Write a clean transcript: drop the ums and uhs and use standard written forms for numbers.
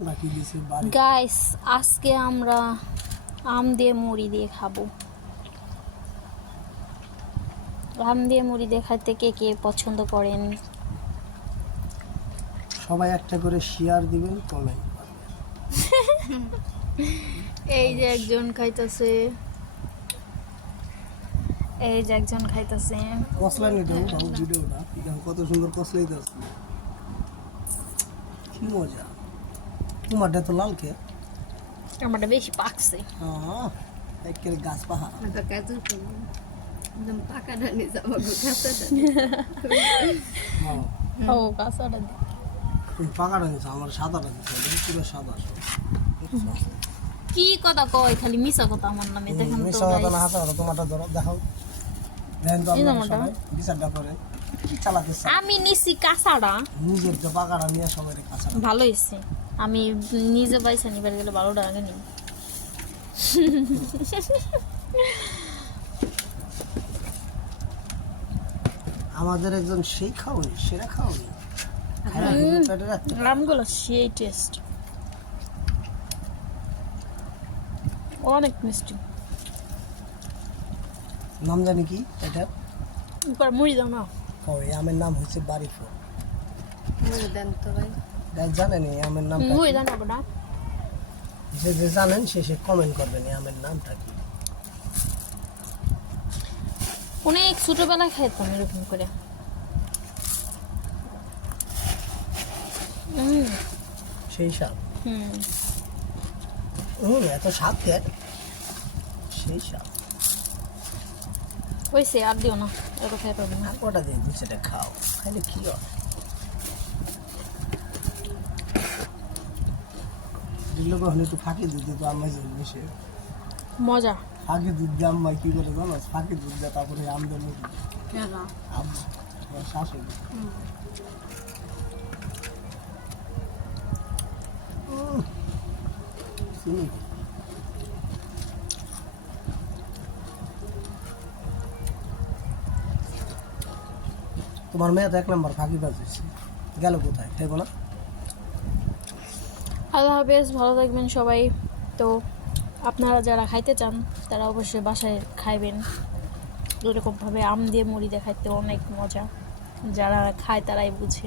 Guys আজকে আমরা আম দিয়ে মুড়ি দিয়ে খাবো। আম দিয়ে মুড়ি দিয়ে খাইতে কে কে পছন্দ করেন? সবাই একটা করে শেয়ার দিবেন, কমেন্ট এই যে একজন খাইতেছে, এই যে একজন খাইতেছে। কসলা নিয়ে দেবো বাবু, ভিডিওটা দেখো কত সুন্দর কসলাই দিচ্ছে, কি মজা। তোমারটা তো লাল কে, আমারটা বেশি পাকছে। একেবারে গাছ পাহাড়। ও কাঁচাটা দি তুমি পাকাটা দিচ্ছ, আমার সাদাটা দিচ্ছ, পুরো সাদা। কি কথা কয়, খালি মিছা কথা আমার নামে। দেখেন তো মিশা কথা না, হাতে হাতে তোমারটা ধরো, দেখাও। দেখেন তো আপনারা সবাই বিচারটা করে কি চালাতে চান। আমি নিছি কাঁচাটা, নিজের যে পাকাটা নিয়ে সবাই কাঁচাটা। ভালো হয়েছে। আমি নিজে পয়সা নিবার গেলে 12 টাকা নিই। আমাদের একজন সেই খাওনি, সেরা খাওনি, আমগুলো সেই টেস্ট, অনেক মিষ্টি। নাম জানি কি এটা? মুড়ি দাও না। ওই আমের নাম হচ্ছে বাড়িফল। জানেন এই আমের নাম? মুড়ি দাও না। যে যে জানেন সে কমেন্ট করবেন এই আমের নামটা কি। অনেক ছোটবেলায় খাইতাম এরকম করে। সেই স্বাদ। এত স্বাদ কে? সেই স্বাদ হয়েছে, আর দিও না, এত খাই পাবো না। কটা দিয়ে দু সেটা খাও, খাইলে কি হয়? দিলে কখন একটু ফাঁকি দুধ দিত আম্মাই জন্য মিশে মজা। ফাঁকি দুধ দিয়ে আম্মাই কি করে জানো? ফাঁকি দুধ দিয়ে তারপরে আম দিয়ে মুড়ি আম্মা আমার শাশুড়ি। চিনি তোমার মেয়ে তো 1 নম্বর ফাঁকি বাজিয়েছে, গেল কোথায়? খাইবো না? আল্লাহ হাফেজ, ভালো থাকবেন সবাই। তো আপনারা যারা খাইতে চান তারা অবশ্যই বাসায় খাইবেন। এরকমভাবে আম দিয়ে মুড়ি দিয়ে খাইতে অনেক মজা, যারা খায় তারাই বুঝে।